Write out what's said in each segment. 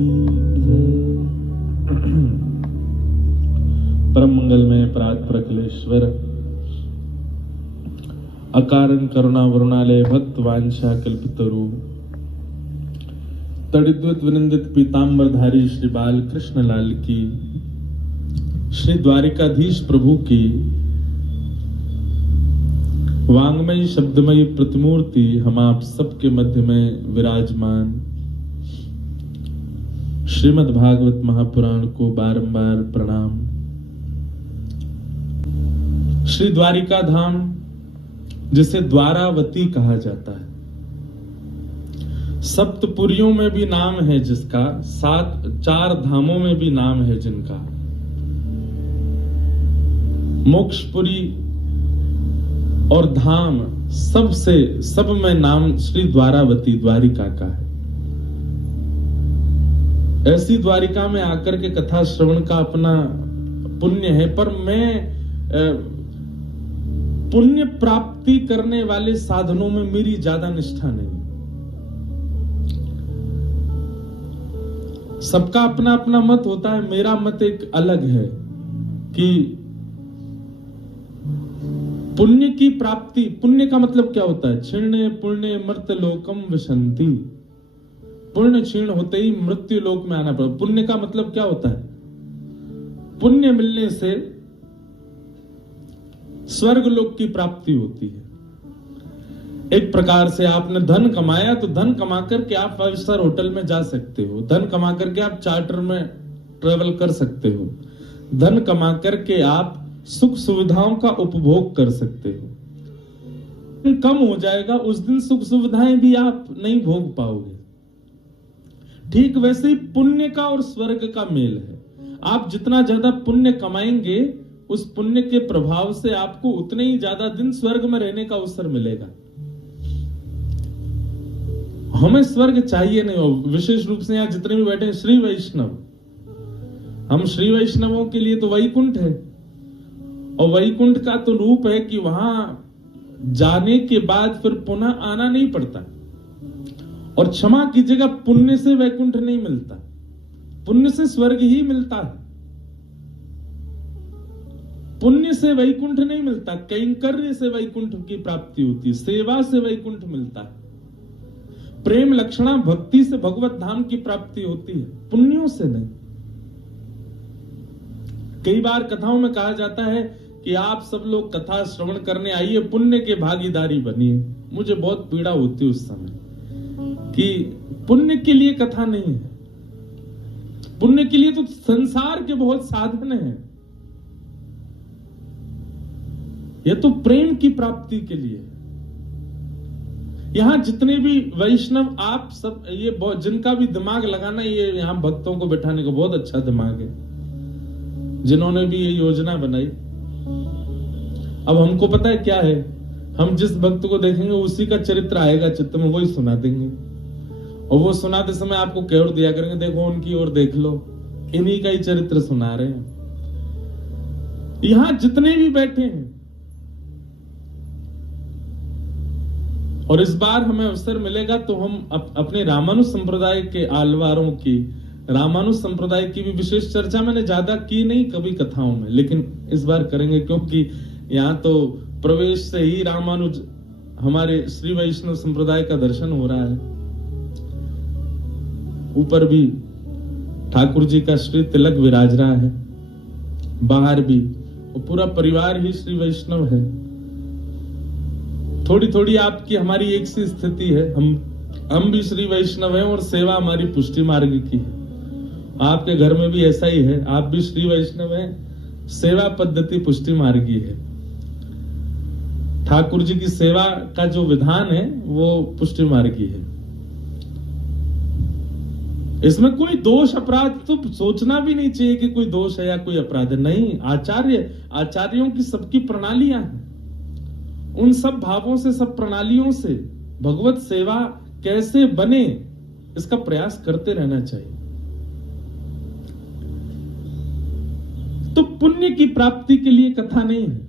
की जय। परम मंगल में परात्पर अखिलेश्वर अकारण करुणा वरुणालय भक्त वांछा कल्पतरु तड़िद्वत विनंदित पीतांबरधारी श्री बाल कृष्ण लाल की, श्री द्वारिकाधीश प्रभु की वांगमयी शब्दमयी प्रतिमूर्ति हम आप सबके मध्य में विराजमान श्रीमद् भागवत महापुराण को बारंबार प्रणाम। श्री द्वारिका धाम जिसे द्वारावती कहा जाता है, सप्तपुरियों में भी नाम है जिसका, चार धामों में भी नाम है जिनका। मोक्षपुरी और धाम सब में नाम श्री द्वारावती द्वारिका का है। ऐसी द्वारिका में आकर के कथा श्रवण का अपना पुण्य है, पर मैं पुण्य प्राप्ति करने वाले साधनों में मेरी ज्यादा निष्ठा नहीं। सबका अपना अपना मत होता है, मेरा मत एक अलग है कि पुण्य की प्राप्ति, पुण्य का मतलब क्या होता है? क्षीणे पुण्य मर्त्य लोकम विशंति। पुण्य क्षीण होते ही मृत्यु लोक में आना पड़ता। पुण्य का मतलब क्या होता है? पुण्य मिलने से स्वर्ग लोक की प्राप्ति होती है। एक प्रकार से आपने धन कमाया तो धन कमा करके आप 5 स्टार होटल में जा सकते हो, धन कमा करके आप चार्टर में ट्रेवल कर सकते हो, धन कमा करके आप सुख सुविधाओं का उपभोग कर सकते हो। कम हो जाएगा उस दिन सुख सुविधाएं भी आप नहीं भोग पाओगे। ठीक वैसे ही पुण्य का और स्वर्ग का मेल है। आप जितना ज्यादा पुण्य कमाएंगे उस पुण्य के प्रभाव से आपको उतने ही ज्यादा दिन स्वर्ग में रहने का अवसर मिलेगा। हमें स्वर्ग चाहिए नहीं हो, विशेष रूप से यहां जितने भी बैठे हैं श्री वैष्णव, हम श्री वैष्णवों के लिए तो वैकुंठ है, और वैकुंठ का तो रूप है कि वहां जाने के बाद फिर पुनः आना नहीं पड़ता। और क्षमा की जगह पुण्य से वैकुंठ नहीं मिलता, पुण्य से स्वर्ग ही मिलता है। पुण्य से वैकुंठ नहीं मिलता, कैंकर्य से वैकुंठ की प्राप्ति होती है, सेवा से वैकुंठ मिलता है, प्रेम लक्षणा भक्ति से भगवत धाम की प्राप्ति होती है, पुण्यों से नहीं। कई बार कथाओं में कहा जाता है कि आप सब लोग कथा श्रवण करने आइए, पुण्य के भागीदारी बनिए। मुझे बहुत पीड़ा होती है उस समय कि पुण्य के लिए कथा नहीं है, पुण्य के लिए तो संसार के बहुत साधन हैं, यह तो प्रेम की प्राप्ति के लिए। यहां जितने भी वैष्णव आप सब, ये जिनका भी दिमाग लगाना, ये यहां भक्तों को बैठाने का बहुत अच्छा दिमाग है, जिन्होंने भी ये योजना बनाई। अब हमको पता है क्या है, हम जिस भक्त को देखेंगे उसी का चरित्र आएगा चित्त में, वही सुना देंगे, और वो सुनाते समय आपको केवल दिया करेंगे, देखो उनकी ओर देख लो, इन्हीं का ही चरित्र सुना रहे हैं। यहां जितने भी बैठे हैं, और इस बार हमें अवसर मिलेगा तो हम अपने रामानुज संप्रदाय के आलवारों की, रामानुज संप्रदाय की भी विशेष चर्चा मैंने ज्यादा की नहीं कभी कथाओं में, लेकिन इस बार करेंगे, क्योंकि यहाँ तो प्रवेश से ही रामानुज हमारे श्री वैष्णव संप्रदाय का दर्शन हो रहा है। ऊपर भी ठाकुर जी का श्री तिलक विराज रहा है, बाहर भी, और पूरा परिवार ही श्री वैष्णव है। थोड़ी थोड़ी आपकी हमारी एक सी स्थिति है, हम भी श्री वैष्णव हैं और सेवा हमारी पुष्टि मार्ग की है। आपके घर में भी ऐसा ही है, आप भी श्री वैष्णव हैं, सेवा पद्धति पुष्टि मार्गी है। ठाकुर जी की सेवा का जो विधान है वो पुष्टि मार्गी है। इसमें कोई दोष अपराध तो सोचना भी नहीं चाहिए कि कोई दोष है या कोई अपराध है, नहीं। आचार्यों की सबकी प्रणालियां हैं, उन सब भावों से, सब प्रणालियों से भगवत सेवा कैसे बने इसका प्रयास करते रहना चाहिए। तो पुण्य की प्राप्ति के लिए कथा नहीं है,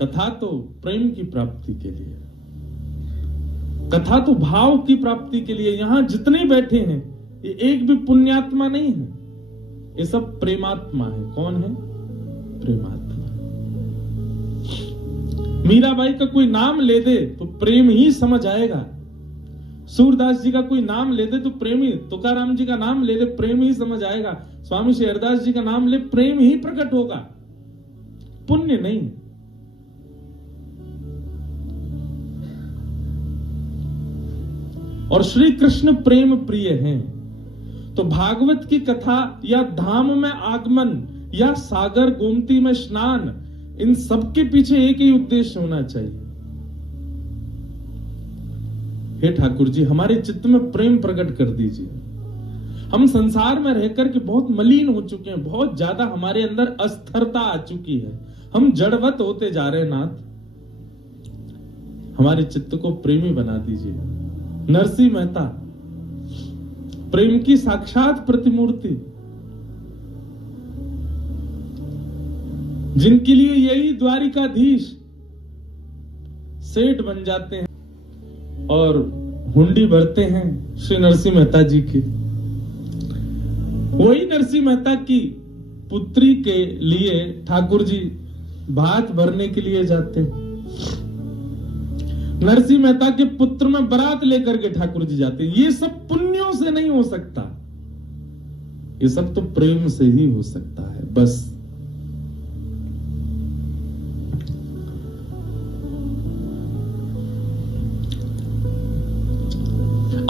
कथा तो प्रेम की प्राप्ति के लिए, कथा तो भाव की प्राप्ति के लिए। यहां जितने बैठे हैं ये एक भी पुण्यात्मा नहीं है, ये सब प्रेमात्मा है। कौन है? प्रेमात्मा। मीराबाई का कोई नाम ले दे तो प्रेम ही समझ आएगा। सूरदास जी का कोई नाम ले दे तो प्रेम ही, तुकाराम जी का नाम ले दे प्रेम ही समझ आएगा। स्वामी शेरदास जी का नाम ले प्रेम ही प्रकट होगा, पुण्य नहीं। और श्री कृष्ण प्रेम प्रिय हैं। तो भागवत की कथा या धाम में आगमन या सागर गोमती में स्नान, इन सबके पीछे एक ही उद्देश्य होना चाहिए। हे ठाकुर जी, हमारे चित्त में प्रेम प्रकट कर दीजिए। हम संसार में रहकर के बहुत मलिन हो चुके हैं, बहुत ज्यादा हमारे अंदर अस्थिरता आ चुकी है, हम जड़वत होते जा रहे हैं। नाथ, हमारे चित्त को प्रेमी बना दीजिए। नरसिंह मेहता प्रेम की साक्षात प्रतिमूर्ति, जिनके लिए यही द्वारिकाधीश सेठ बन जाते हैं और हुंडी भरते हैं श्री नरसिंह मेहता जी की। वही नरसिंह मेहता की पुत्री के लिए ठाकुर जी भात भरने के लिए जाते हैं। नरसिंह मेहता के पुत्र में बारात लेकर के ठाकुर जी जाते हैं। ये सब पुण्यों से नहीं हो सकता, ये सब तो प्रेम से ही हो सकता है। बस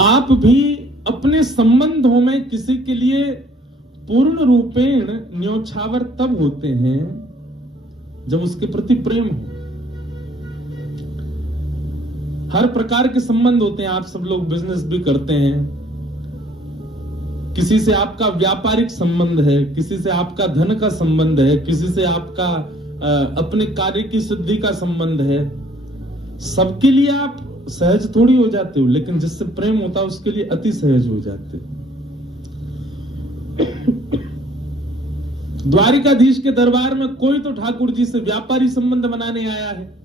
आप भी अपने संबंधों में किसी के लिए पूर्ण रूपेण न्योछावर तब होते हैं जब उसके प्रति प्रेम हो। हर प्रकार के संबंध होते हैं। आप सब लोग बिजनेस भी करते हैं, किसी से आपका व्यापारिक संबंध है, किसी से आपका धन का संबंध है, किसी से आपका अपने कार्य की सिद्धि का संबंध है। सबके लिए आप सहज थोड़ी हो जाते हो, लेकिन जिससे प्रेम होता है उसके लिए अति सहज हो जाते हो। द्वारिकाधीश के दरबार में कोई तो ठाकुर जी से व्यापारी संबंध बनाने आया है।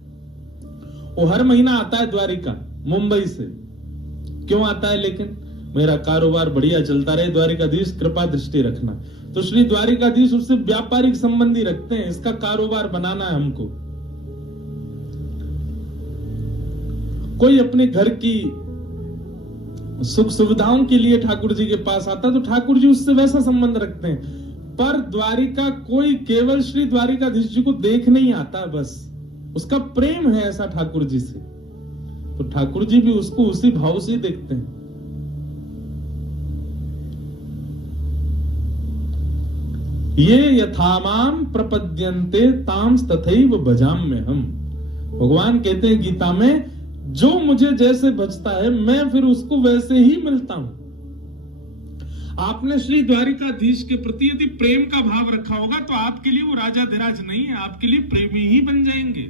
वो हर महीना आता है द्वारिका, मुंबई से। क्यों आता है? लेकिन मेरा कारोबार बढ़िया चलता रहे, द्वारिकाधीश कृपा दृष्टि रखना। तो श्री द्वारिकाधीश उससे व्यापारिक संबंधी रखते हैं, इसका कारोबार बनाना है हमको। कोई अपने घर की सुख सुविधाओं के लिए ठाकुर जी के पास आता तो ठाकुर जी उससे वैसा संबंध रखते हैं। पर द्वारिका कोई केवल श्री द्वारिकाधीश जी को देख नहीं आता, बस उसका प्रेम है ऐसा ठाकुर जी से, तो ठाकुर जी भी उसको उसी भाव से देखते हैं। ये यथामाम प्रपद्यन्ते ताम तथैव भजाम्य हम। भगवान कहते हैं गीता में, जो मुझे जैसे भजता है मैं फिर उसको वैसे ही मिलता हूं। आपने श्री द्वारिकाधीश के प्रति यदि प्रेम का भाव रखा होगा तो आपके लिए वो राजा धीराज नहीं है, आपके लिए प्रेमी ही बन जाएंगे।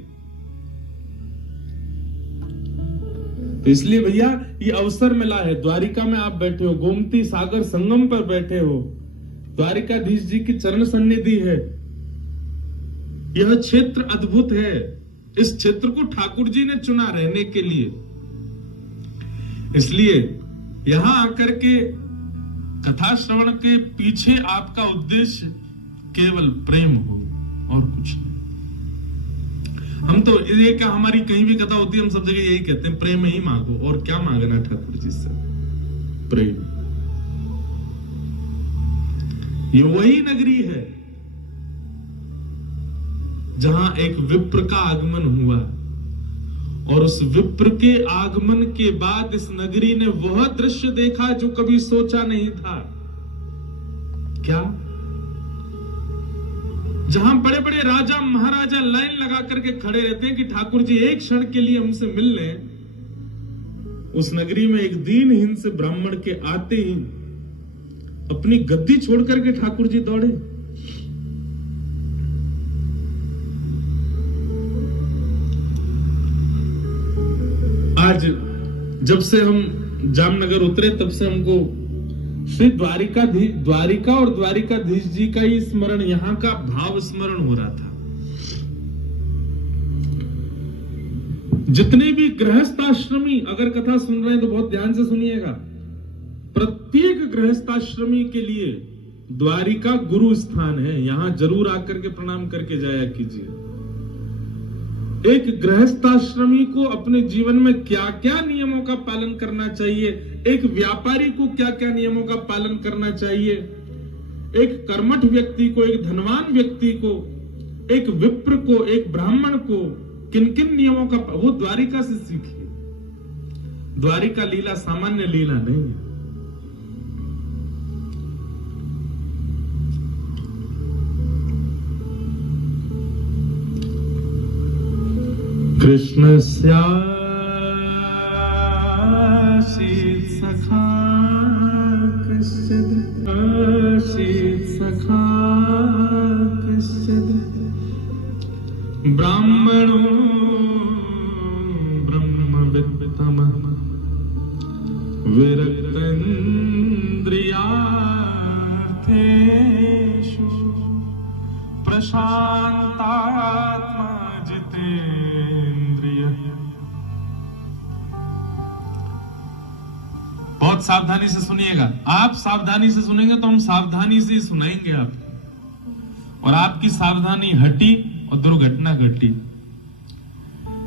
तो इसलिए भैया ये अवसर मिला है, द्वारिका में आप बैठे हो, गोमती सागर संगम पर बैठे हो, द्वारिकाधीश जी की चरण सन्निधि है। यह क्षेत्र अद्भुत है। इस क्षेत्र को ठाकुर जी ने चुना रहने के लिए, इसलिए यहां आकर के कथा श्रवण के पीछे आपका उद्देश्य केवल प्रेम हो और कुछ नहीं। हम तो ये क्या, हमारी कहीं भी कथा होती है हम सब जगह यही कहते हैं, प्रेम ही मांगो। और क्या मांगना ठाकुर जी से? प्रेम। ये वही नगरी है जहां एक विप्र का आगमन हुआ, और उस विप्र के आगमन के बाद इस नगरी ने वह दृश्य देखा जो कभी सोचा नहीं था। क्या? जहां बड़े बड़े राजा महाराजा लाइन लगा करके खड़े रहते हैं कि ठाकुर जी एक क्षण के लिए हमसे मिल लें, उस नगरी में एक दीनहीन से ब्राह्मण के आते ही अपनी गद्दी छोड़ करके ठाकुर जी दौड़े। आज जब से हम जामनगर उतरे तब से हमको श्री द्वारिका और द्वारिकाधीश जी का ही स्मरण, यहां का भाव स्मरण हो रहा था। जितने भी गृहस्थ आश्रमी अगर कथा सुन रहे हैं तो बहुत ध्यान से सुनिएगा। प्रत्येक गृहस्थाश्रमी के लिए द्वारिका गुरु स्थान है। यहां जरूर आकर के प्रणाम करके जाया कीजिए। एक गृहस्थाश्रमी को अपने जीवन में क्या क्या नियमों का पालन करना चाहिए, एक व्यापारी को क्या क्या नियमों का पालन करना चाहिए, एक कर्मठ व्यक्ति को, एक धनवान व्यक्ति को, एक विप्र को, एक ब्राह्मण को किन किन नियमों का, वो द्वारिका से सीखिए। द्वारिका लीला सामान्य लीला नहीं है। कृष्ण स्यासीत सखा कश्चिद, आसीत सखा कश्चिद, ब्राह्मणो ब्रह्मवित्तमः विरक्तेन्द्रियार्थेषु प्रशान्तात्मा जितेन्द्रिय। बहुत सावधानी से सुनिएगा। आप सावधानी से सुनेंगे तो हम सावधानी से सुनाएंगे आपको, और आपकी सावधानी हटी और दुर्घटना घटी।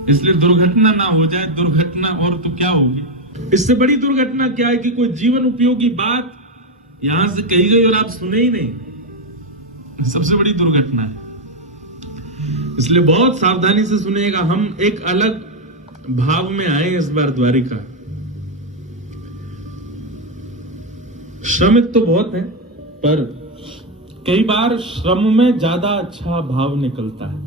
इसलिए दुर्घटना ना हो जाए, दुर्घटना और तो क्या होगी। इससे बड़ी दुर्घटना क्या है कि कोई जीवन उपयोगी बात यहां से कही गई और आप सुने ही नहीं। सबसे बड़ी दुर्घटना है। इसलिए बहुत सावधानी से सुनिएगा। हम एक अलग भाव में आए इस बार द्वारिका। श्रमिक तो बहुत है, पर कई बार श्रम में ज्यादा अच्छा भाव निकलता है।